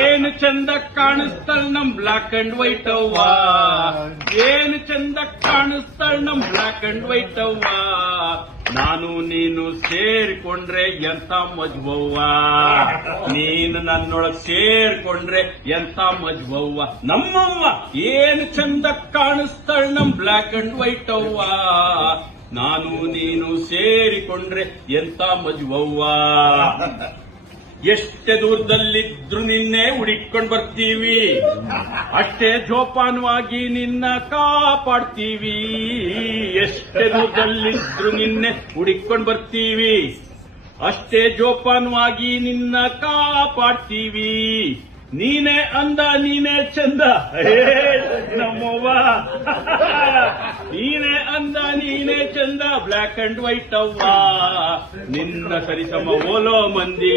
ಏನು ಚಂದ ಕಾಣಿಸ್ತಾಳ ನಮ್ ಬ್ಲಾಕ್ ಅಂಡ್ ವೈಟ್ ಅವ್ವ, ಏನು ಚಂದ ಕಾಣಿಸ್ತಾಳ ನಮ್ ಬ್ಲಾಕ್ ಅಂಡ್ ವೈಟ್ ಅವ್ವ. ನಾನು ನೀನು ಸೇರಿಕೊಂಡ್ರೆ ಎಂತ ಮಜ್ವವ್ವ, ನೀನು ನನ್ನೊಳಗ್ ಸೇರ್ಕೊಂಡ್ರೆ ಎಂತ ಮಜ್ವವ್ವ. ನಮ್ಮವ್ವ ಏನು ಚಂದ ಕಾಣಿಸ್ತಾಳ ನಮ್ ಬ್ಲಾಕ್ ಅಂಡ್ ವೈಟ್ ಅವ್ವ, ನಾನು ನೀನು ಸೇರಿಕೊಂಡ್ರೆ ಎಂತ ಮಜ್ವವ್ವ. ಎಷ್ಟೇ ದೂರದಲ್ಲಿದ್ರು ನಿನ್ನೆ ಹುಡುಕೊಂಡು ಬರ್ತೀವಿ, ಅಷ್ಟೇ ಜೋಪಾನವಾಗಿ ನಿನ್ನ ಕಾಪಾಡ್ತೀವಿ. ಎಷ್ಟೇ ದೂರದಲ್ಲಿದ್ರು ನಿನ್ನೆ ಹುಡುಕೊಂಡು ಬರ್ತೀವಿ, ಅಷ್ಟೇ ಜೋಪಾನವಾಗಿ ನಿನ್ನ ಕಾಪಾಡ್ತೀವಿ. ನೀನೇ ಅಂದ ನೀನೇ ಚಂದ ನಮ್ಮವ್ವ, ನೀನೇ ಅಂದ ನೀನೇ ಚಂದ ಬ್ಲಾಕ್ ಅಂಡ್ ವೈಟ್ ಅವ್ವ. ನಿನ್ನ ಸರಿಸಮ ಓಲೋ ಮಂದಿ